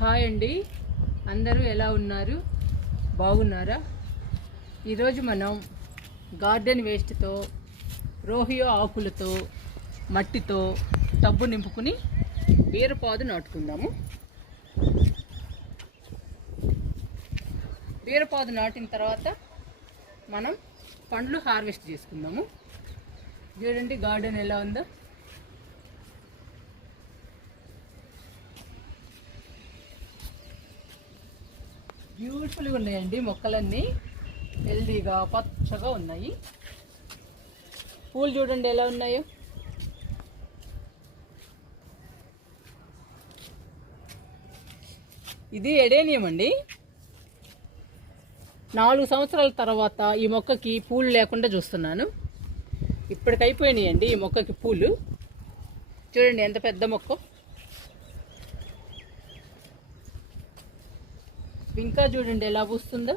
Hi అండి. అందరూ ఎలా ఉన్నారు? బాగున్నారా? ఈరోజు మనం గార్డెన్ వేస్ట్తో రోహియో ఆకులతో మట్టితో టబ్బు నింపుకుని బీరపాదు నాటుకుందాము. బీరపాదు నాటిన తర్వాత మనం పండ్లు హార్వెస్ట్ చేసుకుందాము. చూడండి గార్డెన్ ఎలా ఉందో. బ్యూటిఫుల్గా ఉన్నాయండి మొక్కలన్నీ. హెల్దీగా పచ్చగా ఉన్నాయి. పూలు చూడండి ఎలా ఉన్నాయో. ఇది ఎడేనియం అండి. నాలుగు సంవత్సరాల తర్వాత ఈ మొక్కకి పూలు లేకుండా చూస్తున్నాను. ఇప్పటికైపోయినాయండి ఈ మొక్కకి పూలు. చూడండి ఎంత పెద్ద మొక్క. ఇంకా చూడండి ఎలా పూస్తుందో.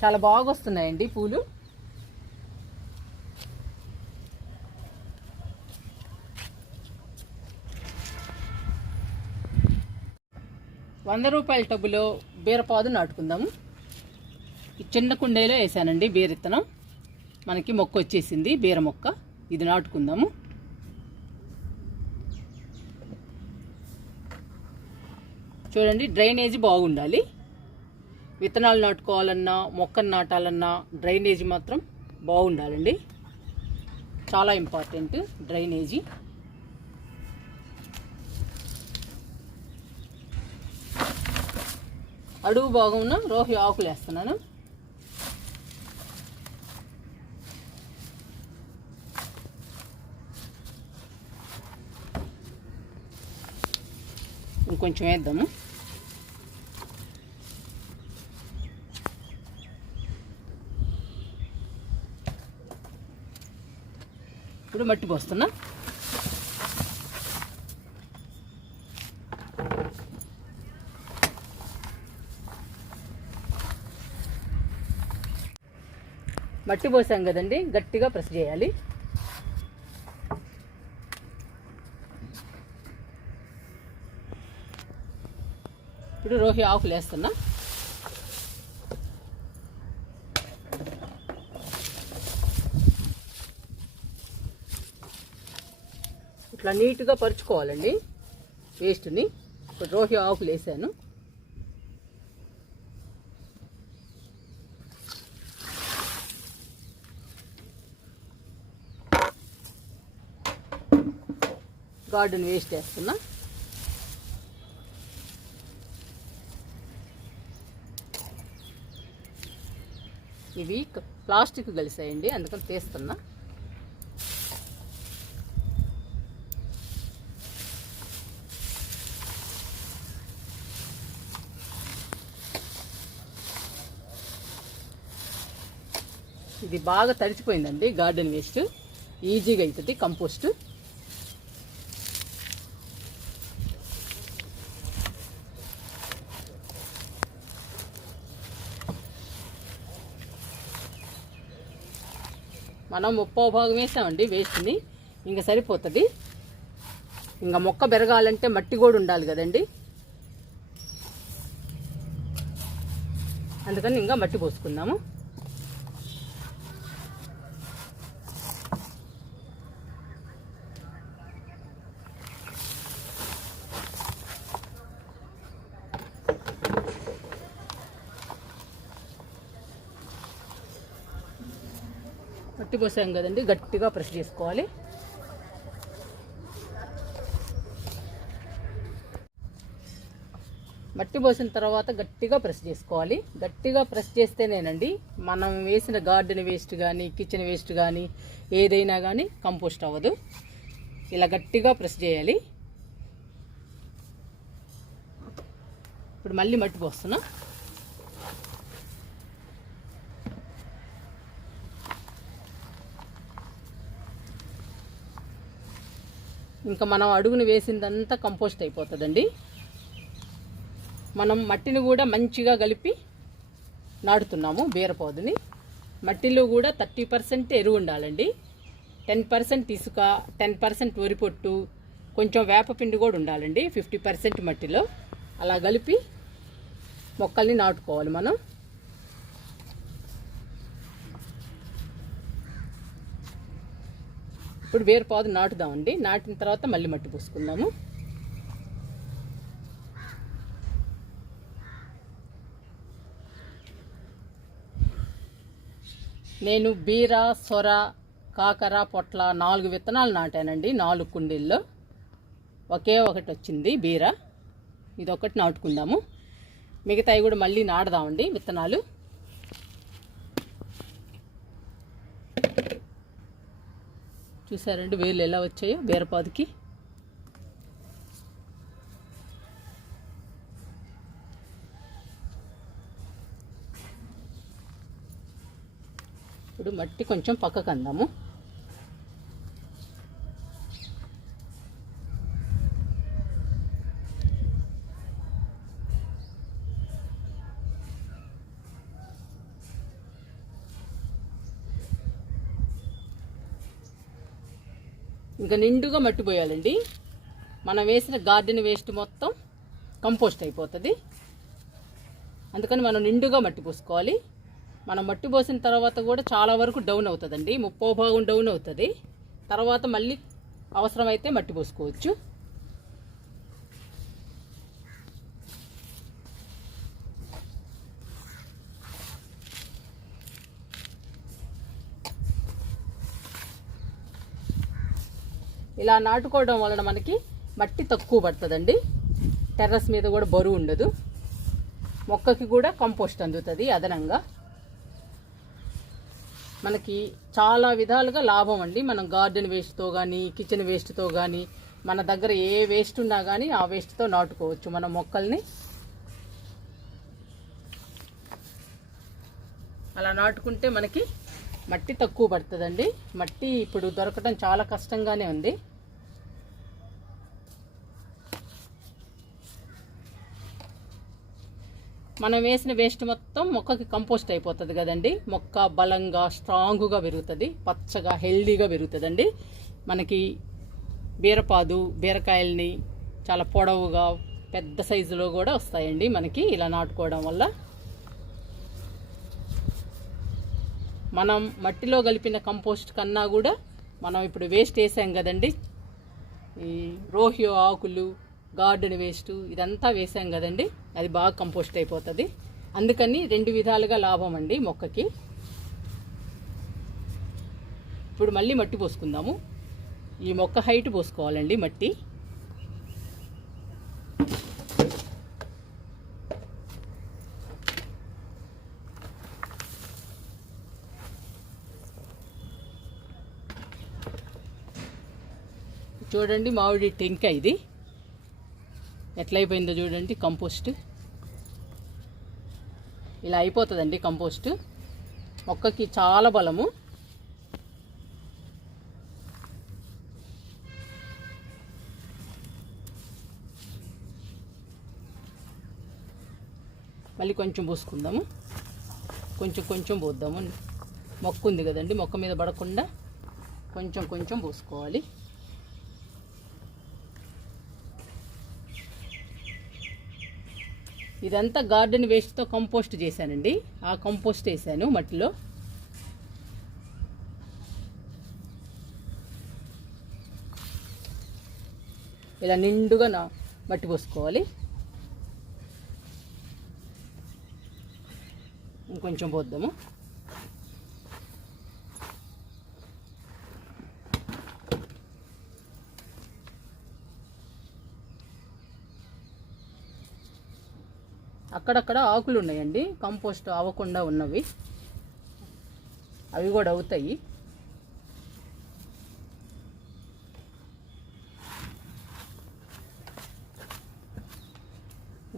చాలా బాగా వస్తున్నాయండి పూలు. వంద రూపాయల టబ్బులో బీరపాదు నాటుకుందాము ఈ చిన్న కుండీలో వేసానండి బీర విత్తనం. మనకి మొక్క వచ్చేసింది బీర మొక్క. ఇది నాటుకుందాము. చూడండి డ్రైనేజీ బాగుండాలి. విత్తనాలు నాటుకోవాలన్నా మొక్కను నాటాలన్నా డ్రైనేజీ మాత్రం బాగుండాలండి. చాలా ఇంపార్టెంట్ డ్రైనేజీ. అడుగు భాగంన రోహి ఆకులు వేస్తున్నాను. ఇంకొంచెం వేద్దాము. ఇప్పుడు మట్టి పోస్తున్నా మట్టి పోసాం కదండి గట్టిగా ప్రెస్ చేయాలి. ఇప్పుడు రోహి ఆకులు వేస్తున్నా ఇట్లా నీట్గా పరుచుకోవాలండి వేస్ట్ని ఇప్పుడు రోహి ఆకులు వేసాను. గార్డెన్ వేస్ట్ వేస్తున్నా ఇవి ప్లాస్టిక్ కలిసాయండి అందుకని తీస్తున్నా. ఇది బాగా తడిచిపోయిందండి గార్డెన్ వేస్ట్. ఈజీగా అవుతుంది కంపోస్ట్. మనం ముప్పో భాగం వేసామండి వేస్ట్ని. ఇంకా సరిపోతుంది. ఇంకా మొక్క పెరగాలంటే మట్టి కూడా ఉండాలి కదండి. అందుకని ఇంకా మట్టి పోసుకుందాము. మట్టి పోసాం కదండి గట్టిగా ప్రెస్ చేసుకోవాలి. మట్టి పోసిన తర్వాత గట్టిగా ప్రెస్ చేసుకోవాలి. గట్టిగా ప్రెస్ చేస్తేనేనండి మనం వేసిన గార్డెన్ వేస్ట్ కానీ కిచెన్ వేస్ట్ కానీ ఏదైనా కానీ కంపోస్ట్ అవ్వదు. ఇలా గట్టిగా ప్రెస్ చేయాలి. ఇప్పుడు మళ్ళీ మట్టి పోస్తున్నా. ఇంకా మనం అడుగును వేసిందంతా కంపోస్ట్ అయిపోతుందండి. మనం మట్టిని కూడా మంచిగా కలిపి నాటుతున్నాము బీరపోదుని. మట్టిలో కూడా థర్టీ పర్సెంట్ ఎరువు ఉండాలండి. టెన్ పర్సెంట్ ఇసుక టెన్ పర్సెంట్ వరి పొట్టు కొంచెం వేపపిండి కూడా ఉండాలండి. ఫిఫ్టీ పర్సెంట్ మట్టిలో. అలా కలిపి మొక్కల్ని నాటుకోవాలి మనం. ఇప్పుడు వేరు పాదు నాటుదాం నాటుదామండి. నాటిన తర్వాత మళ్ళీ మట్టి పోసుకుందాము. నేను బీర సొర కాకర పొట్ల నాలుగు విత్తనాలు నాటానండి. నాలుగు కుండీల్లో. ఒకే ఒకటి వచ్చింది బీర. ఇది ఒకటి నాటుకుందాము. మిగతాయి కూడా మళ్ళీ నాటుదామండి విత్తనాలు. చూసారండి వేలు ఎలా వచ్చాయో బీరపాదుకి. ఇప్పుడు మట్టి కొంచెం పక్కకు అందాము. ఇంకా నిండుగా మట్టి పోయాలండి మనం వేసిన గార్డెన్ వేస్ట్ మొత్తం కంపోస్ట్ అయిపోతుంది. అందుకని మనం నిండుగా మట్టి పోసుకోవాలి. మనం మట్టి పోసిన తర్వాత కూడా చాలా వరకు డౌన్ అవుతుందండి. ముప్పో భాగం డౌన్ అవుతుంది. తర్వాత మళ్ళీ అవసరమైతే మట్టి పోసుకోవచ్చు. ఇలా నాటుకోవడం వలన మనకి మట్టి తక్కువ పడుతుందండి. టెర్రస్ మీద కూడా బరువు ఉండదు. మొక్కకి కూడా కంపోస్ట్ అందుతుంది అదనంగా. మనకి చాలా విధాలుగా లాభం అండి. మనం గార్డెన్ వేస్ట్తో కానీ కిచెన్ వేస్ట్తో కానీ మన దగ్గర ఏ వేస్ట్ ఉన్నా కానీ ఆ వేస్ట్తో నాటుకోవచ్చు మన మొక్కల్ని. అలా నాటుకుంటే మనకి మట్టి తక్కువ పడుతుందండి. మట్టి ఇప్పుడు దొరకడం చాలా కష్టంగానే ఉంది. మనం వేసిన వేస్ట్ మొత్తం మొక్కకి కంపోస్ట్ అయిపోతుంది కదండి. మొక్క బలంగా స్ట్రాంగ్గా పెరుగుతుంది. పచ్చగా హెల్దీగా పెరుగుతుందండి. మనకి బీరపాదు బీరకాయల్ని చాలా పొడవుగా పెద్ద సైజులో కూడా వస్తాయండి మనకి ఇలా నాటుకోవడం వల్ల. మనం మట్టిలో కలిపిన కంపోస్ట్ కన్నా కూడా మనం ఇప్పుడు వేస్ట్ వేసాం కదండి. ఈ రోహియో ఆకులు గార్డెన్ వేస్ట్ ఇదంతా వేసాం కదండి. అది బాగా కంపోస్ట్ అయిపోతుంది. అందుకని రెండు విధాలుగా లాభం అండి మొక్కకి. ఇప్పుడు మళ్ళీ మట్టి పోసుకుందాము. ఈ మొక్క హైట్ పోసుకోవాలండి మట్టి. చూడండి మామిడి టెంకాయ ఇది. ఎట్లయిపోయిందో చూడండి కంపోస్ట్. ఇలా అయిపోతుందండి కంపోస్ట్. మొక్కకి చాలా బలము. మళ్ళీ కొంచెం పోసుకుందాము. కొంచెం కొంచెం పోద్దాము. మొక్క ఉంది కదండి మొక్క మీద పడకుండా కొంచెం కొంచెం పోసుకోవాలి. ఇదంతా గార్డెన్ వేస్ట్తో కంపోస్ట్ చేశానండి. ఆ కంపోస్ట్ వేసాను మట్టిలో. ఇలా నిండుగా నా మట్టి పోసుకోవాలి. ఇంకొంచెం పోద్దాము. అక్కడక్కడ ఆకులు ఉన్నాయండి కంపోస్ట్ అవ్వకుండా ఉన్నవి. అవి కూడా అవుతాయి.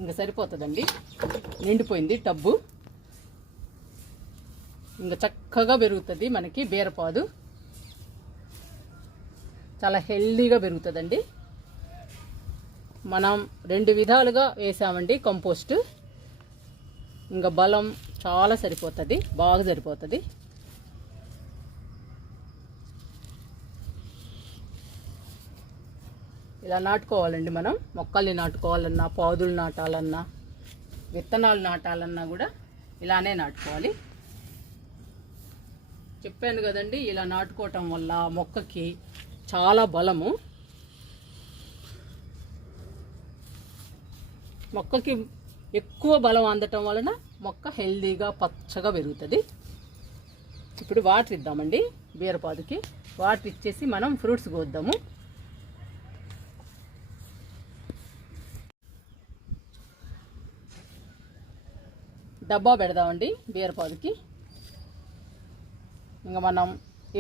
ఇంకా సరిపోతుందండి. నిండిపోయింది టబ్బు. ఇంకా చక్కగా పెరుగుతుంది మనకి బీరపాదు. చాలా హెల్దీగా పెరుగుతుందండి. మనం రెండు విధాలుగా వేసామండి కంపోస్ట్. ఇంకా బలం చాలా సరిపోతుంది బాగా సరిపోతుంది. ఇలా నాటుకోవాలండి మనం. మొక్కల్ని నాటుకోవాలన్నా పాదులు నాటాలన్నా విత్తనాలు నాటాలన్నా కూడా ఇలానే నాటుకోవాలి. చెప్పాను కదండి ఇలా నాటుకోవటం వల్ల మొక్కకి చాలా బలము. మొక్కకి ఎక్కువ బలం అందటం వలన మొక్క హెల్దీగా పచ్చగా పెరుగుతుంది. ఇప్పుడు వాటర్ ఇద్దామండి బీరపాదుకి. వాటర్ ఇచ్చేసి మనం ఫ్రూట్స్ కోద్దాము. డబ్బా పెడదామండి బీరపాదుకి. ఇంకా మనం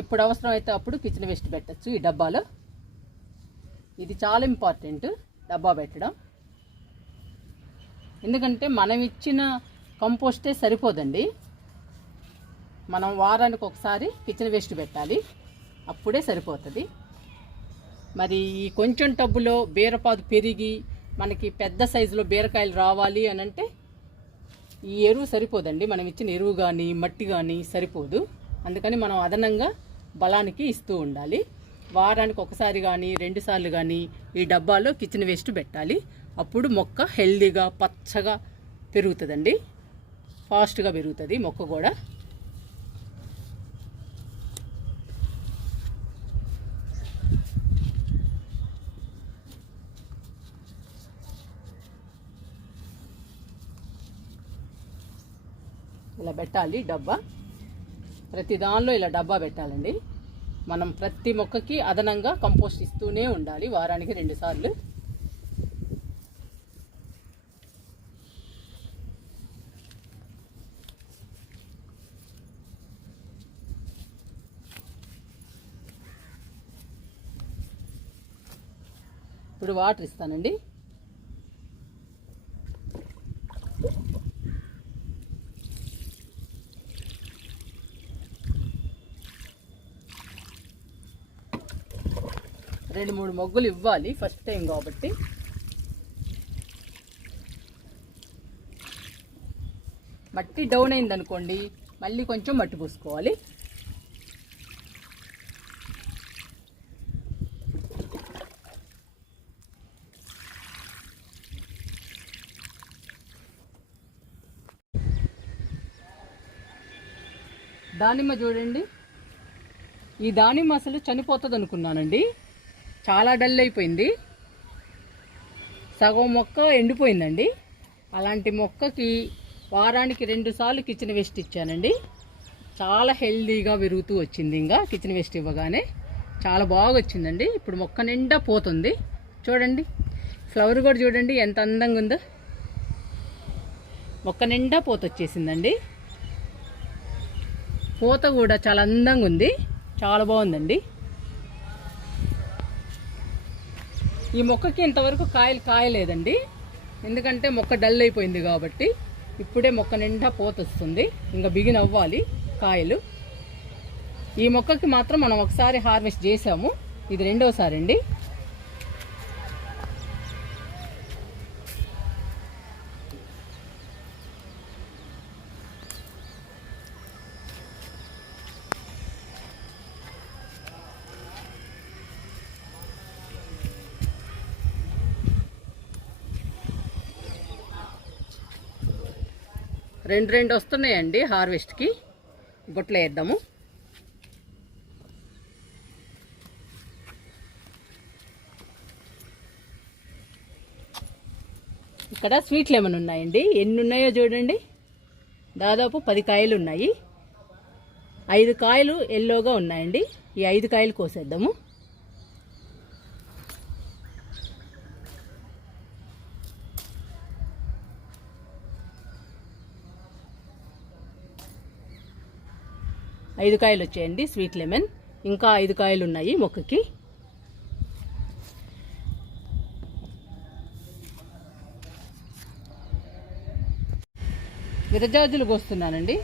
ఎప్పుడు అవసరం అయితే అప్పుడు కిచెన్ వేస్ట్ పెట్టచ్చు ఈ డబ్బాలో. ఇది చాలా ఇంపార్టెంట్ డబ్బా పెట్టడం. ఎందుకంటే మనం ఇచ్చిన కంపోస్టే సరిపోదండి. మనం వారానికి ఒకసారి కిచెన్ వేస్ట్ పెట్టాలి. అప్పుడే సరిపోతుంది. మరి ఈ కొంచెం టబ్బులో బీరపాదు పెరిగి మనకి పెద్ద సైజులో బీరకాయలు రావాలి అని అంటే ఈ ఎరువు సరిపోదండి. మనం ఇచ్చిన ఎరువు కానీ మట్టి కానీ సరిపోదు. అందుకని మనం అదనంగా బలానికి ఇస్తూ ఉండాలి. వారానికి ఒకసారి కానీ రెండుసార్లు కానీ ఈ డబ్బాలో కిచెన్ వేస్ట్ పెట్టాలి. అప్పుడు మొక్క హెల్దీగా పచ్చగా పెరుగుతుందండి. ఫాస్ట్గా పెరుగుతుంది మొక్క కూడా. ఇలా పెట్టాలి డబ్బా. ప్రతి దానిలో ఇలా డబ్బా పెట్టాలండి. మనం ప్రతి మొక్కకి అదనంగా కంపోస్ట్ ఇస్తూనే ఉండాలి. వారానికి రెండుసార్లు ఇప్పుడు వాటర్ ఇస్తానండి. రెండు మూడు మొగ్గులు ఇవ్వాలి ఫస్ట్ టైం కాబట్టి. మట్టి డౌన్ అయింది అనుకోండి మళ్ళీ కొంచెం మట్టి పూసుకోవాలి. దానిమ్మ చూడండి. ఈ దానిమ్మ అసలు చనిపోతుంది అనుకున్నానండి చాలా డల్ అయిపోయింది. సగం మొక్క ఎండిపోయిందండి. అలాంటి మొక్కకి వారానికి రెండు సార్లు కిచెన్ వేస్ట్ ఇచ్చానండి. చాలా హెల్దీగా పెరుగుతూ వచ్చింది ఇంకా కిచెన్ వేస్ట్ ఇవ్వగానే. చాలా బాగా వచ్చిందండి ఇప్పుడు మొక్క నిండా పోతుంది. చూడండి. ఫ్లవర్ కూడా చూడండి ఎంత అందంగా ఉందో. మొక్క నిండా పోతొచ్చేసిందండి. పూత కూడా చాలా అందంగా ఉంది. చాలా బాగుందండి. ఈ మొక్కకి ఇంతవరకు కాయలు కాయలేదండి. ఎందుకంటే మొక్క డల్ అయిపోయింది కాబట్టి ఇప్పుడే మొక్క నిండా పూత వస్తుంది. ఇంకా బిగిన్ అవ్వాలి కాయలు. ఈ మొక్కకి మాత్రం మనం ఒకసారి హార్వెస్ట్ చేసాము. ఇది రెండోసారి అండి రెండు రెండు వస్తున్నాయండి హార్వెస్ట్కి. గుట్లో వేద్దాము. ఇక్కడ స్వీట్లు ఏమైనా ఉన్నాయండి? ఎన్ని ఉన్నాయో చూడండి. దాదాపు పది కాయలు ఉన్నాయి. ఐదు కాయలు ఎల్లోగా ఉన్నాయండి. ఈ ఐదు కాయలు కోసేద్దాము. ఐదు కాయలు వచ్చాయండి స్వీట్ లెమన్. ఇంకా ఐదు కాయలు ఉన్నాయి మొక్కకి. విరజాజులు కోస్తున్నానండి.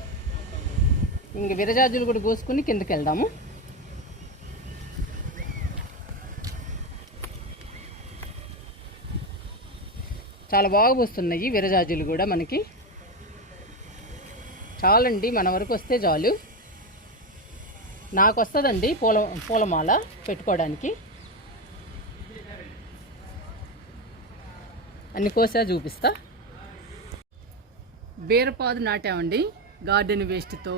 ఇంక విరజాజులు కూడా కోసుకుని కిందకి వెళ్దాము చాలా బాగా పూస్తున్నాయి విరజాజులు కూడా మనకి. చాలండి మన వరకు వస్తే చాలు. నాకు వస్తుందండి పూల పూలమాల పెట్టుకోవడానికి. అన్ని కోసా చూపిస్తా. బీరపాదు నాటామండి. గార్డెన్ వేస్ట్తో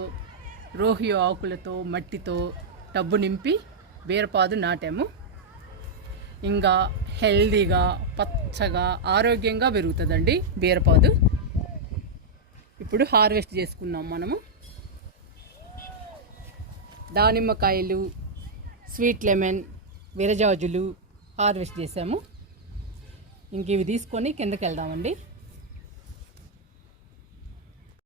రోహియో ఆకులతో మట్టితో టబ్బు నింపి బీరపాదు నాటాము. ఇంకా హెల్దీగా పచ్చగా ఆరోగ్యంగా పెరుగుతుందండి బీరపాదు. ఇప్పుడు హార్వెస్ట్ చేసుకున్నాం మనము. దానిమ్మకాయలు స్వీట్ లెమన్ విరజాజులు హార్వెస్ట్ చేసాము ఇంక ఇవి తీసుకొని కిందకి వెళ్దామండి